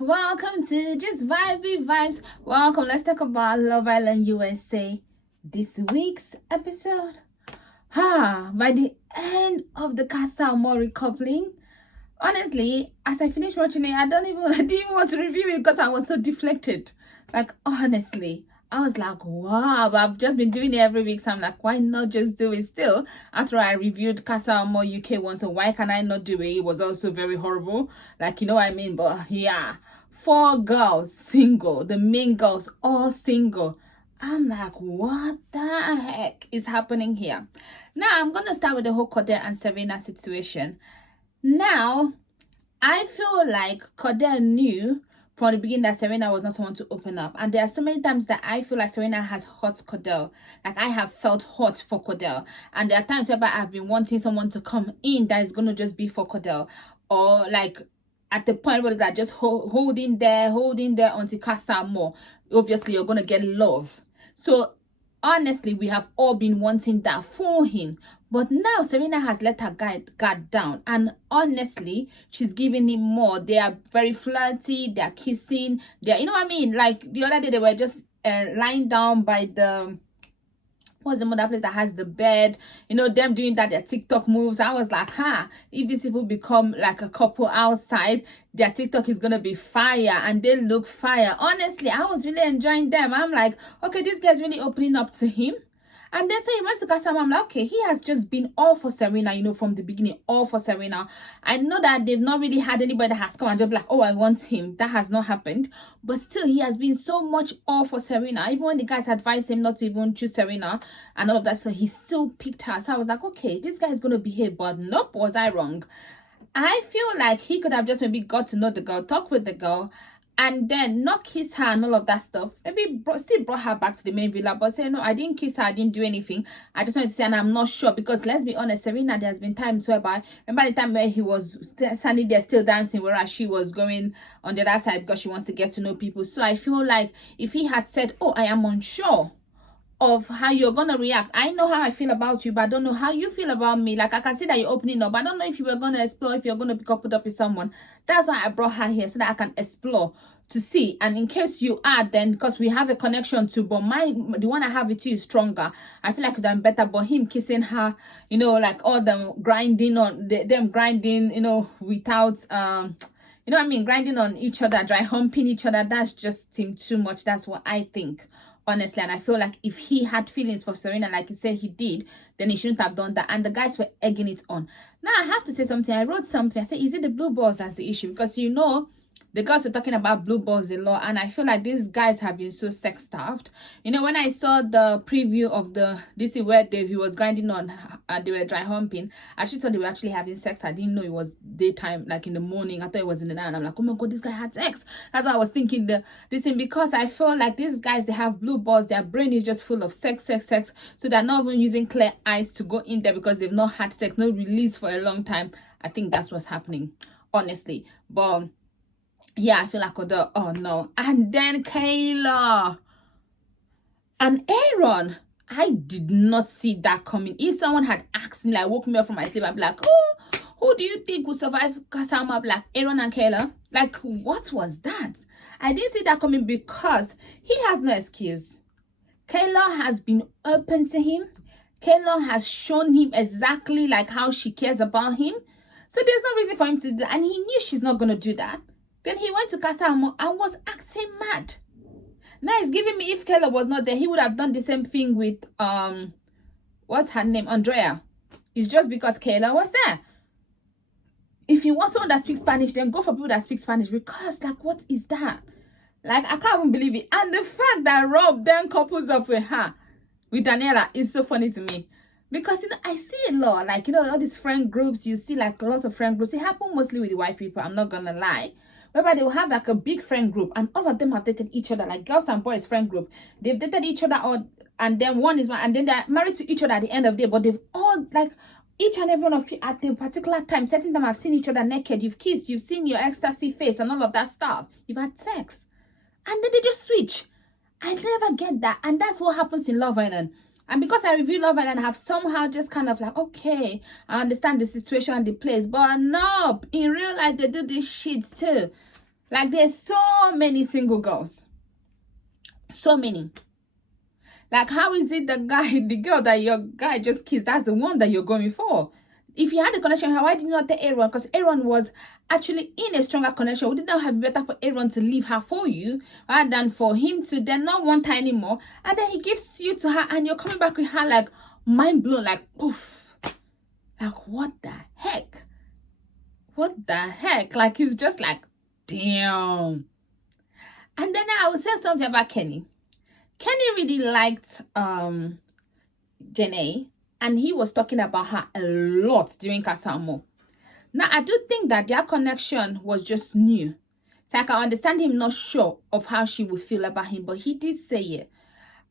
welcome to Just Vibey Vibes. Welcome, let's talk about Love Island USA. This week's episode. By the end of the Casa Amor recoupling, honestly, as I finished watching it, I didn't even want to review it because I was so deflected. Like, honestly, I was like, wow, but I've just been doing it every week, so I'm like, why not just do it still? After I reviewed Casa Amor UK once, so why can I not do it? It was also very horrible, like, you know what I mean? But yeah, 4 girls single, the main girls all single. I'm like, what the heck is happening here? Now, I'm gonna start with the whole Cordell and Serena situation. Now, I feel like Cordell knew from the beginning that Serena was not someone to open up. And there are so many times that I feel like Serena has hurt Cordell. Like, I have felt hot for Cordell. And there are times where I've been wanting someone to come in that is going to just be for Cordell. Or, like, at the point where they're just holding there until Casa Amor. Obviously, you're going to get love. So, honestly, we have all been wanting that for him. But now Serena has let her guard down, and honestly, she's giving him more. They are very flirty, they're kissing, they're, you know what I mean? Like the other day, they were just lying down by the, what's the other place that has the bed, you know, them doing that, their TikTok moves. I was like, if these people become like a couple outside, their TikTok is gonna be fire, and they look fire. Honestly, I was really enjoying them. I'm like, okay, this guy's really opening up to him. And then so he went to Casa Amor. I'm like, okay, he has just been all for Serena, you know, from the beginning, all for Serena. I know that they've not really had anybody that has come and just be like, oh, I want him. That has not happened. But still, he has been so much all for Serena. Even when the guys advised him not to even choose Serena and all of that, so he still picked her. So I was like, okay, this guy is going to behave. But nope, was I wrong? I feel like he could have just maybe got to know the girl, talk with the girl, and then not kiss her and all of that stuff. Maybe still brought her back to the main villa, but say, no, I didn't kiss her, I didn't do anything. I just wanted to say, and I'm not sure, because let's be honest, Serena, there has been times whereby, remember the time where he was standing there still dancing, whereas she was going on the other side because she wants to get to know people. So I feel like if he had said, oh, I am unsure of how you're gonna react, I know how I feel about you, but I don't know how you feel about me. Like, I can see that you're opening up, I don't know if you were gonna explore, if you're gonna be coupled up with someone. That's why I brought her here, so that I can explore to see. And in case you are, then because we have a connection too, but the one I have with you is stronger. I feel like I'm better. But him kissing her, you know, like all them grinding on them grinding, you know, without you know what I mean, grinding on each other, dry humping each other, that's just him too much. That's what I think, honestly. And I feel like if he had feelings for Serena, like he said he did, then he shouldn't have done that. And the guys were egging it on. Now I have to say something. I wrote something. I said, is it the blue balls that's the issue? Because, you know, the girls were talking about blue balls a lot, and I feel like these guys have been so sex starved. You know, when I saw the preview of this where he was grinding on and they were dry humping, I actually thought they were actually having sex. I didn't know it was daytime, like in the morning. I thought it was in the night, and I'm like, oh my god, this guy had sex. That's why I was thinking this thing, because I feel like these guys, they have blue balls. Their brain is just full of sex. So they're not even using clear eyes to go in there because they've not had sex, no release for a long time. I think that's what's happening, honestly. But yeah, I feel like oh no. And then Kayla and Aaron, I did not see that coming. If someone had asked me, like woke me up from my sleep, I'd be like, oh, who do you think will survive Casa Amor? Like Aaron and Kayla? Like, what was that? I didn't see that coming because he has no excuse. Kayla has been open to him. Kayla has shown him exactly like how she cares about him. So there's no reason for him to do that. And he knew she's not going to do that. Then he went to Casa Amor and was acting mad. Now it's giving me, if Kayla was not there, he would have done the same thing with, what's her name? Andrea. It's just because Kayla was there. If you want someone that speaks Spanish, then go for people that speak Spanish. Because, like, what is that? Like, I can't even believe it. And the fact that Rob then couples up with her, with Daniela, is so funny to me. Because, you know, I see a lot. Like, you know, all these friend groups, you see, like, lots of friend groups. It happens mostly with the white people, I'm not gonna lie. Whereby they will have like a big friend group, and all of them have dated each other, like girls and boys friend group. They've dated each other, and then one is one, and then they're married to each other at the end of the day. But they've all, like, each and every one of you at a particular time, certain time, have seen each other naked. You've kissed, you've seen your ecstasy face and all of that stuff. You've had sex, and then they just switch. I never get that, and that's what happens in Love Island. And because I review Love Island, I have somehow just kind of like, okay, I understand the situation and the place. But no, in real life, they do this shit too. Like, there's so many single girls. So many. Like, how is it the girl that your guy just kissed, that's the one that you're going for? If you had a connection, why did you not tell Aaron? Because Aaron was actually in a stronger connection. Would it not have been better for Aaron to leave her for you rather than for him to then not want her anymore? And then he gives you to her and you're coming back with her like mind blown, like poof. Like, what the heck? What the heck? Like, he's just like, damn. And then I will say something about Kenny. Kenny really liked Janae, and he was talking about her a lot during Casa Amor. Now, I do think that their connection was just new. So I can understand him not sure of how she would feel about him, but he did say it.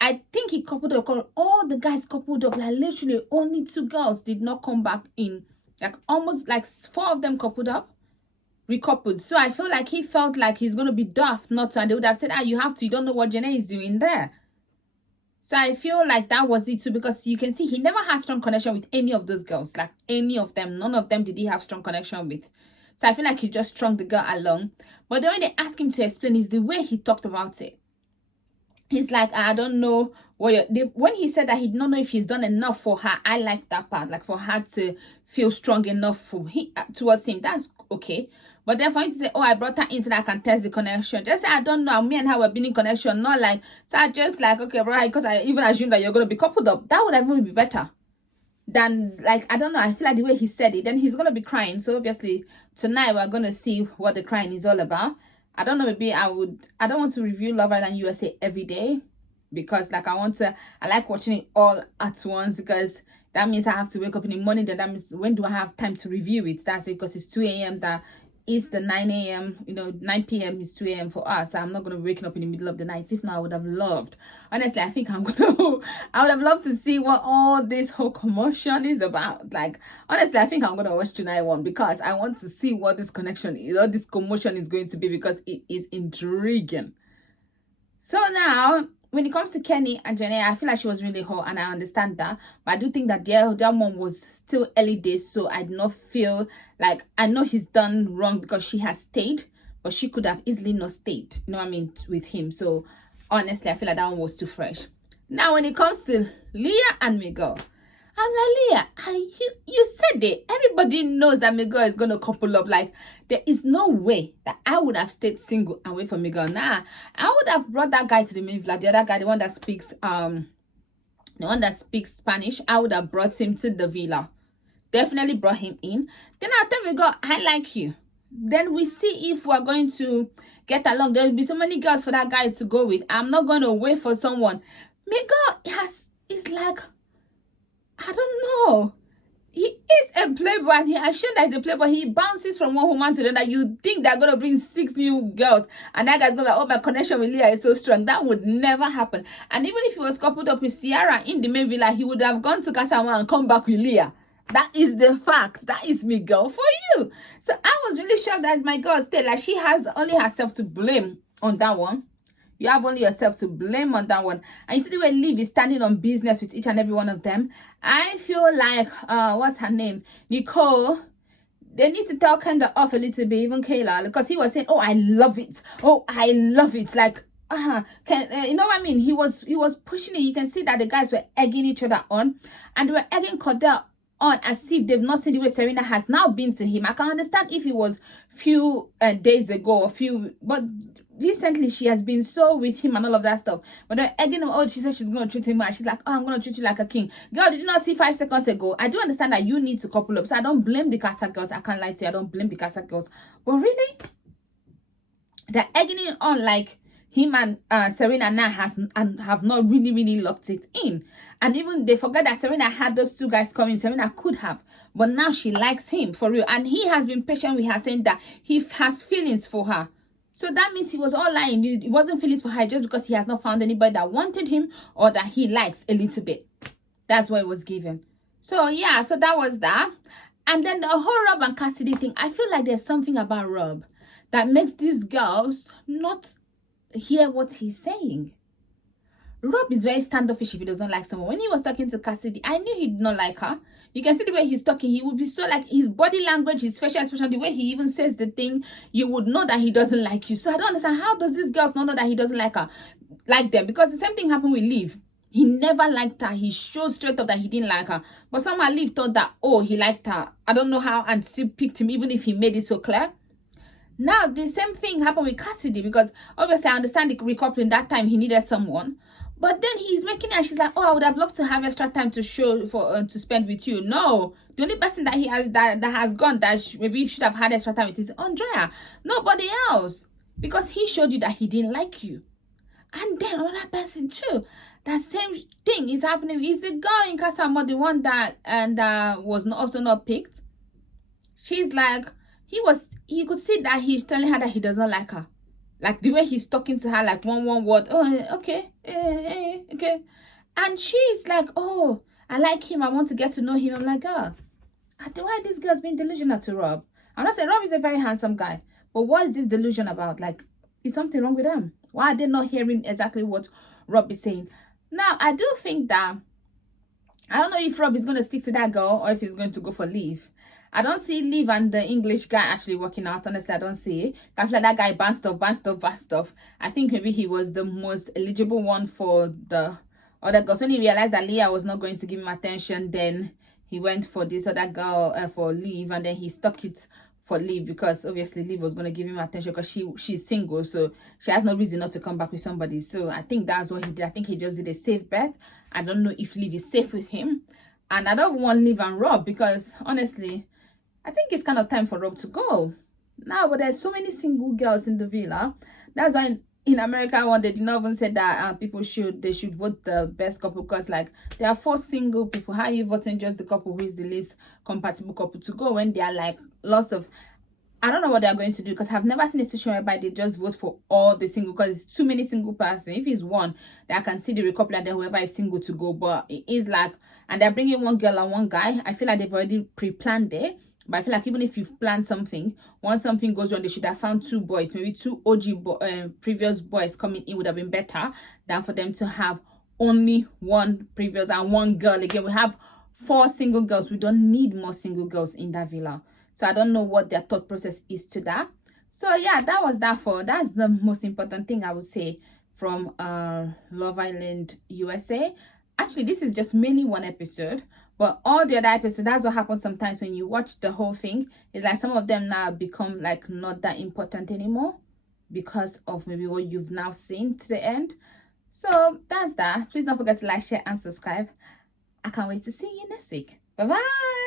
I think he coupled up, all the guys coupled up, like literally only 2 girls did not come back in. Like almost like 4 of them coupled up, recoupled. So I feel like he felt like he's going to be daft not to, and they would have said, you have to, you don't know what Janae is doing there. So I feel like that was it too, because you can see he never had strong connection with any of those girls, like any of them. None of them did he have strong connection with. So I feel like he just strung the girl along. But the way they asked him to explain is the way he talked about it. He's like, I don't know what when he said that he don't know if he's done enough for her. I like that part, like for her to feel strong enough for towards him. That's okay. But then for him to say, I brought her in so that I can test the connection. Just say, I don't know. Me and her were being in connection. Not like, so I just like, okay, bro, because I even assume that you're going to be coupled up. That would even be better than, like, I don't know. I feel like the way he said it, then he's going to be crying. So obviously tonight we're going to see what the crying is all about. I don't know, maybe I don't want to review Love Island USA every day, because like I like watching it all at once, because that means I have to wake up in the morning. Then that means, when do I have time to review it? That's it, because it's 2 a.m. that is the 9 a.m. 9 p.m. is 2 a.m. for us. So I'm not going to be waking up in the middle of the night. If not, I would have loved. Honestly, I think I would have loved to see what all this whole commotion is about. Like, honestly, I think I'm going to watch tonight one, because I want to see what this connection, this commotion is going to be, because it is intriguing. So now, when it comes to Kenny and Janae, I feel like she was really hot, and I understand that. But I do think that their mom was still early days, so I do not feel like, I know he's done wrong because she has stayed, but she could have easily not stayed, you know what I mean, with him. So honestly, I feel like that one was too fresh. Now, when it comes to Leah and Miguel, I'm like, Leah, you said it. Everybody knows that Miguel is going to couple up. Like, there is no way that I would have stayed single and wait for Miguel. Nah, I would have brought that guy to the main villa. The other guy, the one that speaks Spanish, I would have brought him to the villa. Definitely brought him in. Then I'll tell Miguel, I like you. Then we see if we're going to get along. There will be so many girls for that guy to go with. I'm not going to wait for someone. Miguel is like, I don't know. He is a playboy, and he has shown that he's a playboy. He bounces from one woman to the other. You think they're going to bring 6 new girls, and that guy's going to be like, my connection with Leah is so strong. That would never happen. And even if he was coupled up with Ciara in the main villa, he would have gone to Casa Amor and come back with Leah. That is the fact. That is me, girl, for you. So I was really shocked that my girl stayed. Like, she has only herself to blame on that one. You have only yourself to blame on that one. And you see the way Liv is standing on business with each and every one of them. I feel like, what's her name? Nicole. They need to tell kind of off a little bit, even Kayla. Because he was saying, I love it. I love it. Like, you know what I mean? He was pushing it. You can see that the guys were egging each other on. And they were egging Cordell on as if they've not seen the way Serena has now been to him. I can understand if it was few days ago, but recently she has been so with him and all of that stuff. But they're egging him, she said she's going to treat him well. She's like, I'm going to treat you like a king. Girl, did you not see 5 seconds ago? I do understand that you need to couple up. So I don't blame the Casa girls. I can't lie to you. I don't blame the Casa girls. But really, they're egging it on like him and Serena now have not really locked it in. And even they forget that Serena had those 2 guys coming. Serena could have, but now she likes him for real. And he has been patient with her, saying that he has feelings for her. So that means he was all lying. It wasn't feelings for her just because he has not found anybody that wanted him or that he likes a little bit. That's what it was given. So yeah, so that was that. And then the whole Rob and Cassidy thing, I feel like there's something about Rob that makes these girls not hear what he's saying. Rob is very standoffish if he doesn't like someone. When he was talking to Cassidy, I knew he did not like her. You can see the way he's talking. He would be so like his body language, his facial expression, the way he even says the thing, you would know that he doesn't like you. So I don't understand, how does this girl not know that he doesn't like her, like them? Because the same thing happened with Liv. He never liked her. He showed straight up that he didn't like her. But somehow Liv thought that, oh, he liked her. I don't know how, and still picked him even if he made it so clear. Now, the same thing happened with Cassidy, because obviously I understand the recoupling. That time he needed someone. But then he's making it, and she's like, oh, I would have loved to have extra time to show for to spend with you. No, the only person that he has that has gone that maybe should have had extra time with is Andrea. Nobody else. Because he showed you that he didn't like you. And then another person too. That same thing is happening. Is the girl in Casa Amor the one that was also not picked? She's like, you could see that he's telling her that he doesn't like her. Like the way he's talking to her, like one word. Oh, okay, okay. And she's like, oh, I like him. I want to get to know him. I'm like, oh, why this girl's being delusional to Rob? I'm not saying Rob is a very handsome guy, but what is this delusion about? Like, is something wrong with them? Why are they not hearing exactly what Rob is saying? Now, I do think that, I don't know if Rob is going to stick to that girl or if he's going to go for Liv. I don't see Liv and the English guy actually working out. Honestly, I don't see it. I feel like that guy banned stuff. I think maybe he was the most eligible one for the other girls. When he realized that Leah was not going to give him attention, then he went for this other girl for Liv, and then he stuck it for Liv because obviously Liv was going to give him attention because she's single, so she has no reason not to come back with somebody. So I think that's what he did. I think he just did a safe bet. I don't know if Liv is safe with him, and I don't want Liv and Rob because honestly, I think it's kind of time for Rob to go now. But there's so many single girls in the villa. That's why in America one, they did not even say that people should vote the best couple, because like there are 4 single people. How are you voting just the couple who is the least compatible couple to go when there are like lots of, I don't know what they're going to do, because I've never seen a situation whereby they just vote for all the single, because it's too many single person. If it's one, then I can see the recoupler, then whoever is single to go. But it is like, and they're bringing one girl and one guy. I feel like they've already pre-planned it. But I feel like even if you've planned something, once something goes wrong, they should have found 2 boys, maybe 2 OG previous boys coming in would have been better than for them to have only 1 previous and 1 girl. Again, we have 4 single girls. We don't need more single girls in that villa. So I don't know what their thought process is to that. So yeah, that's the most important thing I would say from Love Island USA. Actually, this is just mainly 1 episode. But all the other episodes, that's what happens sometimes when you watch the whole thing. It's like some of them now become like not that important anymore because of maybe what you've now seen to the end. So that's that. Please don't forget to like, share, and subscribe. I can't wait to see you next week. Bye-bye.